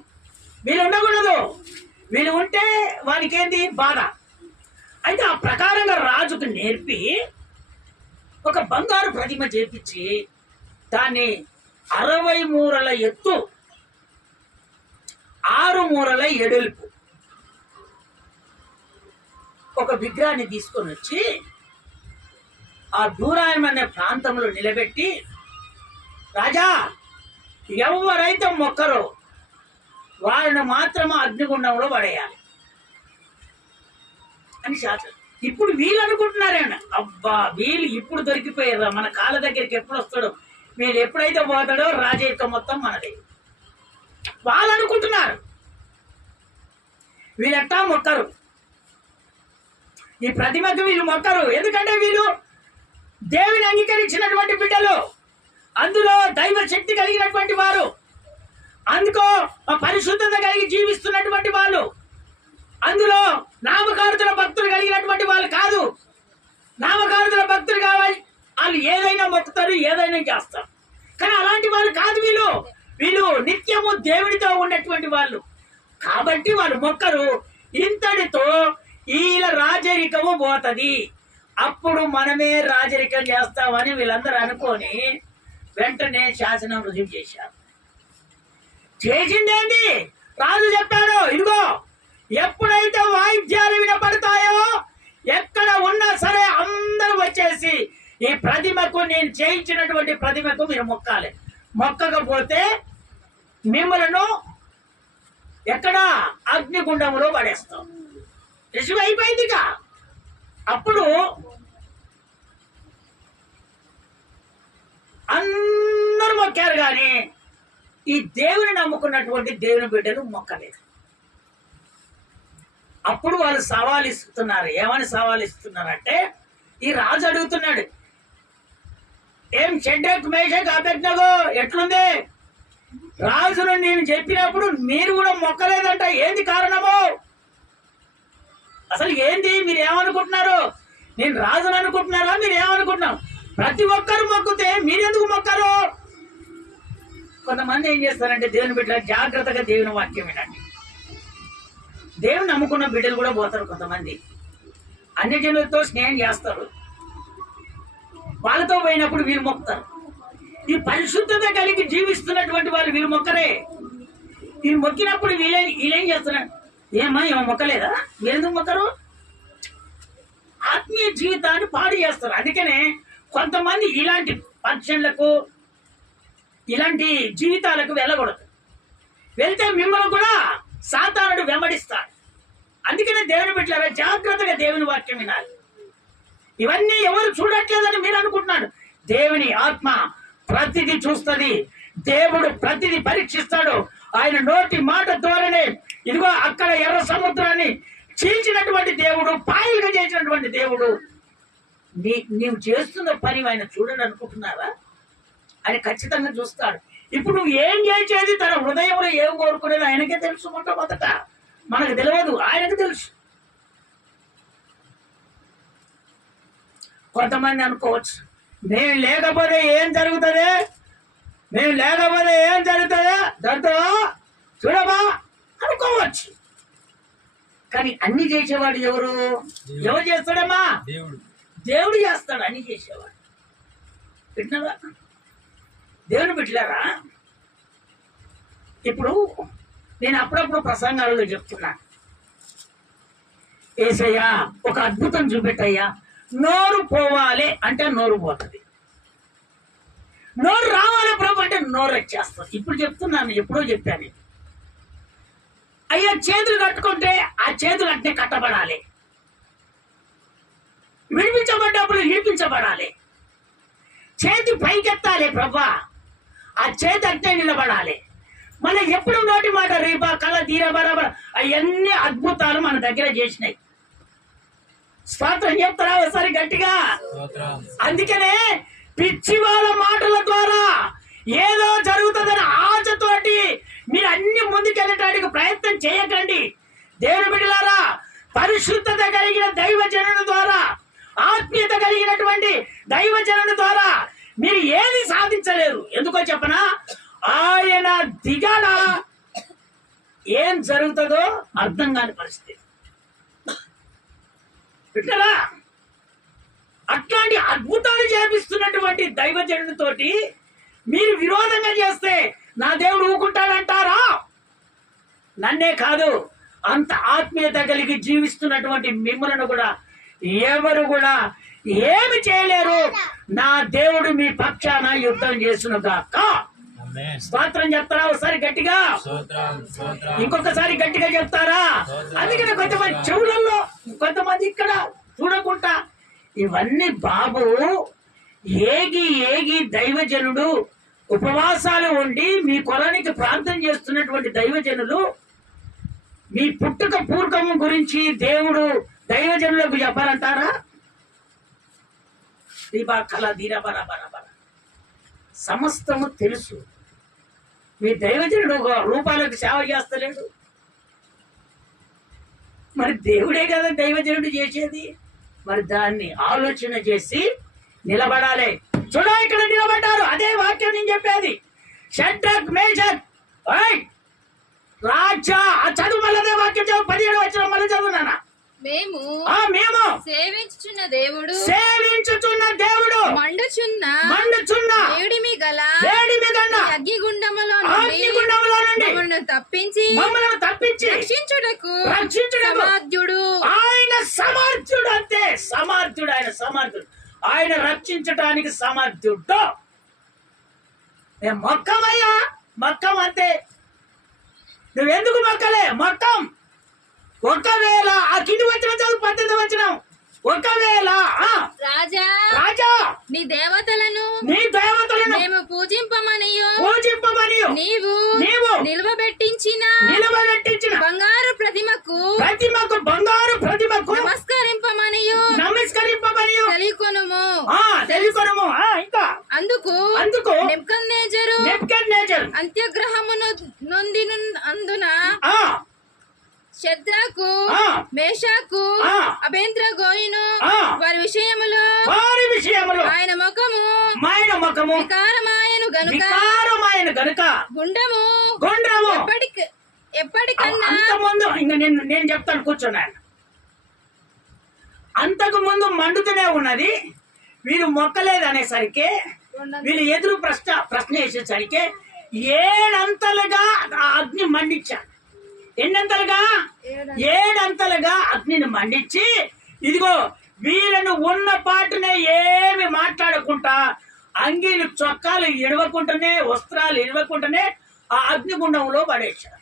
వీళ్ళు ఉండకూడదు. వీళ్ళు ఉంటే వానికి ఏంది? బాధ. అయితే ఆ ప్రకారంగా రాజుకు నేర్పి ఒక బంగారు ప్రతిమ చేపించి దాన్ని 60 మూరల ఎత్తు, 6 మూరల ఎడల్పు ఒక విగ్రహాన్ని తీసుకొని వచ్చి ఆ దూరాయం అనే ప్రాంతంలో నిలబెట్టి, రాజా ఎవరైతే మొక్కరో వాళ్ళని మాత్రమే అగ్నిగుండంలో పడేయాలి అని శాసనం. ఇప్పుడు వీళ్ళు అనుకుంటున్నారేమన్నా, అబ్బా వీళ్ళు ఇప్పుడు దొరికిపోయారా, మన కాళ్ళ దగ్గరికి ఎప్పుడు వస్తాడో, వీళ్ళు ఎప్పుడైతే పోతాడో రాజయ్య మొత్తం మనదే వాళ్ళు అనుకుంటున్నారు. వీళ్ళెట్టా మొక్కరు, ఈ ప్రతిమకు వీళ్ళు మొక్కరు. ఎందుకంటే వీళ్ళు దేవుని అంగీకరించినటువంటి బిడ్డలు, అందులో దైవ శక్తి కలిగినటువంటి వారు, అందుకో పరిశుద్ధత కలిగి జీవిస్తున్నటువంటి వాళ్ళు, అందులో నామకార్థుల భక్తులు కలిగినటువంటి వాళ్ళు కాదు. నామకార్థుల భక్తులు కావాలి, వాళ్ళు ఏదైనా మొక్కుతారు, ఏదైనా చేస్తారు. కానీ అలాంటి వాళ్ళు కాదు వీళ్ళు. వీళ్ళు నిత్యము దేవుడితో ఉన్నటువంటి వాళ్ళు కాబట్టి వాళ్ళు మొక్కరు. ఇంతటితో వీళ్ళ రాజరికము పోతుంది. అప్పుడు మనమే రాజరికం చేస్తామని వీళ్ళందరూ అనుకొని వెంటనే శాసనం రుజువు చేశారు. చేసిందేంటి? రాజు చెప్పాడు, ఇదిగో ఎప్పుడైతే వాయిద్యాలు వినపడతాయో ఎక్కడ ఉన్నా సరే అందరూ వచ్చేసి ఈ ప్రతిమకు, నేను చేయించినటువంటి ప్రతిమకు మీరు మొక్కాలి. మొక్కకపోతే మిమ్మలను ఎక్కడ అగ్నిగుండములో పడేస్తాం. రిసీవ్ అయిపోయిందిగా. అప్పుడు అందరూ మొక్కారు కానీ ఈ దేవుని నమ్ముకున్నటువంటి దేవుని బిడ్డలు మొక్కలేదు. అప్పుడు వాళ్ళు సవాలు ఇస్తున్నారు. ఏమని సవాలు ఇస్తున్నారంటే, ఈ రాజు అడుగుతున్నాడు, ఏం షడ్రక్ మేషక్ అబేద్నెగో ఎట్లుంది? రాజును నేను చెప్పినప్పుడు మీరు కూడా మొక్కలేదంట, ఏంది కారణము? అసలు ఏంది? మీరు ఏమనుకుంటున్నారు? నేను రాజును అనుకుంటున్నారా? మీరు ఏమనుకుంటున్నారు? ప్రతి ఒక్కరు మొక్కితే మీరెందుకు మొక్కరు? కొంతమంది ఏం చేస్తారంటే, దేవుని బిడ్డలు జాగ్రత్తగా దేవుని వాక్యం వినండి. దేవుని నమ్ముకున్న బిడ్డలు కూడా పోతారు. కొంతమంది అన్య జనులతో స్నేహం చేస్తారు. వాళ్ళతో పోయినప్పుడు వీరు మొక్కుతారు. ఈ పరిశుద్ధత కలిగి జీవిస్తున్నటువంటి వాళ్ళు వీరు మొక్కరే. వీరు మొక్కినప్పుడు వీళ్ళేం చేస్తున్నారు? ఏమా ఏమో మొక్కలేదా? మీరెందుకు మొక్కరు? ఆత్మీయ జీవితాన్ని పాడు చేస్తారు. అందుకనే కొంతమంది ఇలాంటి ఫంక్షన్లకు, ఇలాంటి జీవితాలకు వెళ్ళకూడదు. వెళ్తే మిమ్మల్ని కూడా సాతానుడు వెంబడిస్తాడు. అందుకనే దేవుని బిడ్డలారా జాగ్రత్తగా దేవుని వాక్యం వినాలి. ఇవన్నీ ఎవరు చూడట్లేదని మీరు అనుకుంటున్నాడు. దేవుని ఆత్మ ప్రతిదీ చూస్తుంది. దేవుడు ప్రతిదీ పరీక్షిస్తాడు. ఆయన నోటి మాట ద్వారానే ఇదిగో అక్కడ ఎర్ర సముద్రాన్ని చీల్చినటువంటి దేవుడు, పాయలుగా చేసినటువంటి దేవుడు. నీవు చేస్తున్న పని ఆయన చూడని అనుకుంటున్నావా? ఆయన ఖచ్చితంగా చూస్తాడు. ఇప్పుడు నువ్వు ఏం చేసేది, తన హృదయంలో ఏం కోరుకునేది ఆయనకే తెలుసు. మొట్టమొదట మనకు తెలియదు, ఆయనకు తెలుసు. కొంతమంది అనుకోవచ్చు, మేము లేకపోతే ఏం జరుగుతుంది, మేము లేకపోతే ఏం జరుగుతుందా, జరుగుతుందా చూడమా అనుకోవచ్చు. కానీ అన్ని చేసేవాడు ఎవరు? ఎవరు చేస్తాడమ్మా? దేవుడు చేస్తాడు అన్ని చేసేవాడు. వింటున్నారా దేవుని బిడ్డలారా? ఇప్పుడు నేను అప్పుడప్పుడు ప్రసంగాలలో చెప్తున్నా, ఏసయ్యా ఒక అద్భుతం చూపెట్టయ్యా. నోరు పోవాలి అంటే నోరు పోతుంది, నోరు రావాలి ప్రభు అంటే నోరు వచ్చేస్తుంది. ఇప్పుడు చెప్తున్నాను, ఎప్పుడో చెప్పాను. అయ్యా చేతులు కట్టుకుంటే ఆ చేతులు అట్నే కట్టబడాలి, విడిపించబడ్డప్పుడు విడిపించబడాలి. చేతి పైకెత్తాలి ప్రభా, ఆ చేతి అట్నే నిలబడాలి. మళ్ళీ ఎప్పుడు నోటి మాట రీబా కళ తీర బరాబర అవన్నీ అద్భుతాలు మన దగ్గర చేసినాయి. స్తోత్రం చెప్తారా ఒకసారి గట్టిగా? అందుకనే పిచ్చి వాళ్ళ మాటల ద్వారా ఏదో జరుగుతుందని ఆశతోటి మీరు అన్ని ముందుకెళ్ళటానికి ప్రయత్నం చేయకండి. దేవుని బిడ్డలారా, పరిశుద్ధత కలిగిన దైవజనుని ద్వారా, ఆత్మీయత కలిగినటువంటి దైవజనుని ద్వారా మీరు ఏది సాధించలేరు. ఎందుకో చెప్పనా? ఆయన దిగాల ఏం జరుగుతుందో అర్థం కాని పరిస్థితి. వింటారా? అట్లాంటి అద్భుతాలు చేపిస్తున్నటువంటి దైవజనునితోటి మీరు విరోధంగా చేస్తే నా దేవుడు ఊరుకుంటాడంటారా? నన్నే కాదు, అంత ఆత్మీయత కలిగి జీవిస్తున్నటువంటి మిమ్మల్ని కూడా ఎవరు కూడా ఏమి చేయలేరు. నా దేవుడు మీ పక్షాన యుద్ధం చేసునుగాక. స్తోత్రం చెప్తారా ఒకసారి గట్టిగా? ఇంకొకసారి గట్టిగా చెప్తారా? అందుకనే కొంతమంది చెవులలో, కొంతమంది ఇక్కడ చూడకుండా ఇవన్నీ బాబు ఏగి ఏగి దైవజనుడు ఉపవాసాలు ఉండి మీ కొలానికి ప్రార్థన చేస్తున్నటువంటి దైవజనులు మీ పుట్టుక పూర్వకము గురించి దేవుడు దైవజనులకు చెప్పాలంటారా? దీపా కళ దీరా బరా బరా బరా సమస్తము తెలుసు. మీ దైవజనుడు రూపాలకు సేవ చేస్తలేడు, మరి దేవుడే కదా దైవజనుడు చేసేది. మరి దాన్ని ఆలోచన చేసి నిలబడాలి. చూడ ఇక్కడ నిలబడ్డారు, అదే వాక్యం నేను చెప్పేది. షడ్రక్ మేషక్ రాజా చదువు మళ్ళీ వాక్యం చదువు. 17 వచ్చిన మళ్ళీ చదువునా? మేము సేవించుచున్న దేవుడు మండుచున్న వేడిమి గల అగ్నిగుండములో నుండి మమ్మల్ని తప్పించి రక్షించుటకు సమర్థుడు. ఆయన సమర్థుడు, అంతే సమర్థుడు. ఆయన సమర్థుడు, ఆయన రక్షించటానికి సమర్థుడు. మేము మొక్కమయ్యా మొక్కం అంతే. నువ్వెందుకు మొక్కలే? మొక్కం. ఒకవేళ ఆ కింది వచ్చిన చదువు 18 వచ్చినాం. ఒకవేళ రాజా రాజా నీ దేవతలను మేము పూజింపమనియు నీవు నిలువబెట్టించిన బంగారు ప్రతిమకు బంగారు ప్రతిమకు నమస్కరింపమనియు తెలియకొనుము. ఇంకా అందుకు నెబుకద్నెజరు అంత్యగ్రహమును అందున శద్రకు మేషాకు అబేద్నెగోయును వారి విషయములో ఆయన ముఖము వికారమాయను గనుక గుండము ఎప్పటికన్నా ముందు ఇంకా నేను చెప్తాను, కూర్చున్నాను. అంతకు ముందు మండుతూనే ఉన్నది. వీరు మొక్కలేదు అనేసరికి, వీళ్ళు ఎదురు ప్రశ్న వేసేసరికి 7 అంతలుగా ఆ అగ్ని మండించారు. ఎన్నంతలుగా? 7 అంతలుగా అగ్నిని మండించి, ఇదిగో వీళ్ళను ఉన్న పాటునే ఏమి మాట్లాడకుండా, అంగీలు చొక్కాలు ఇడవకుండానే, వస్త్రాలు ఇడవకుండానే ఆ అగ్నిగుండంలో పడేశారు.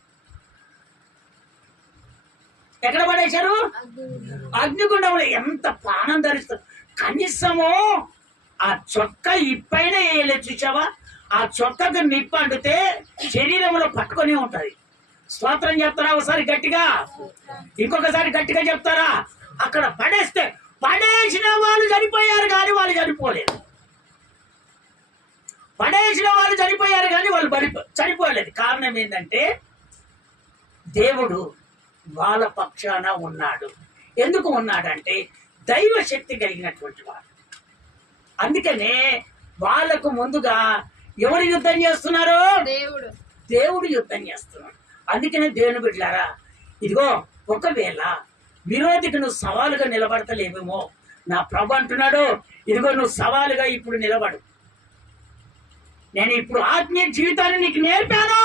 ఎక్కడ పడేశారు? అగ్నిగుండంలో. ఎంత ప్రాణం ధరిస్తారు! కనీసము ఆ చొక్క ఇప్పైన వేయలేదు. చూసావా? ఆ చొక్కకు నిప్పు అంటితే శరీరంలో పట్టుకొని ఉంటది. స్తోత్రం చెప్తారా? ఒకసారి గట్టిగా, ఇంకొకసారి గట్టిగా చెప్తారా? అక్కడ పడేసిన వాళ్ళు చనిపోయారు కానీ వాళ్ళు చనిపోలేదు. పడేసిన వాళ్ళు చనిపోయారు కానీ వాళ్ళు చనిపోలేదు. కారణం ఏంటంటే దేవుడు వాళ్ళ పక్షాన ఉన్నాడు. ఎందుకు ఉన్నాడంటే దైవ శక్తి కలిగినటువంటి వాడు. అందుకనే వాళ్ళకు ముందుగా ఎవరు యుద్ధం చేస్తున్నారు? దేవుడు యుద్ధం చేస్తున్నాడు. అందుకనే దేవుని బిడ్డలారా, ఇదిగో ఒకవేళ విరోధికి నువ్వు సవాలుగా నిలబడతలేవేమో, నా ప్రభు అంటున్నాడు, ఇదిగో నువ్వు సవాలుగా ఇప్పుడు నిలబడు. నేను ఇప్పుడు ఆత్మీయ జీవితాన్ని నీకు నేర్పాను.